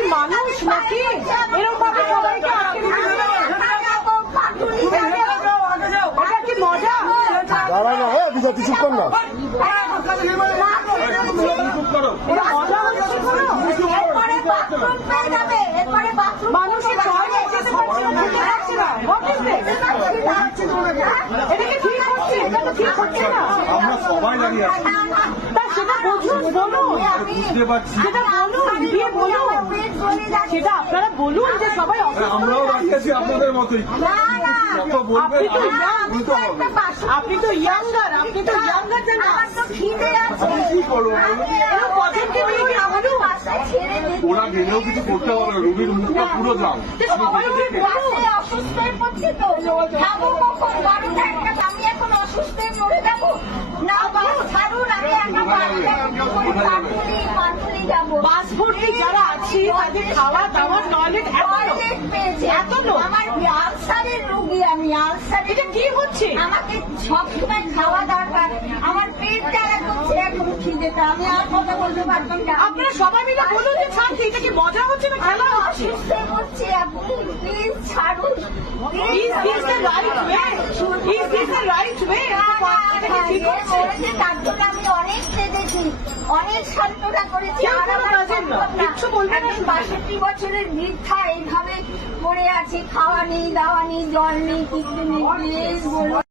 Police নাকি? এরকম ভাবে সবাইকে আটকে এটা কি মজা? দাঁড়া না হ্যাঁ চুপ কর না? মানুষের ছয় কি আমরা সবাই দাঁড়িয়ে আছি। সেটা বুঝুন বলুন বুঝতে পারছি। সেটা আপনারা বলুন যে সবাই আমরাও দাঁড়িয়ে আপনাদের মতোই। আপনি তো ইয়াঙ্গার আপনি তো ইয়াঙ্গার কি করব ওরা গেলেও কিছু করতে হবে রুগীর মুখটা পুরো যাও। অসুস্থ হয়ে পড়ছি তো আছি তাদের খাওয়া দাওয়া টয়লেট এত টয়লেট পেয়েছে। এত লোক। আমার আলসারের রোগী আমি আলসারের এটা কি হচ্ছে? আমাকে সবসময় খাওয়া দরকার। আমার পেট জ্বালা করছে এখন খিদেটা। আমি আর কথা বলতে পারতাম না। আপনারা সবাই মিলে বলুন যে ছাড়ছি এটা কি মজা হচ্ছে না খেলা হচ্ছে? অসুস্থ আপনি প্লিজ ছাড়ুন। Is this the right way? Is this the right way? অনেক সান্ত্বনা করেছি আর আমার কাজের না। সম্ভব না। কিচ্ছু বলবে বাষট্টি বছরের বৃদ্ধা এইভাবে পড়ে আছে খাওয়া নেই দাওয়া নেই জল নেই কিছু নেই প্লিজ বলুন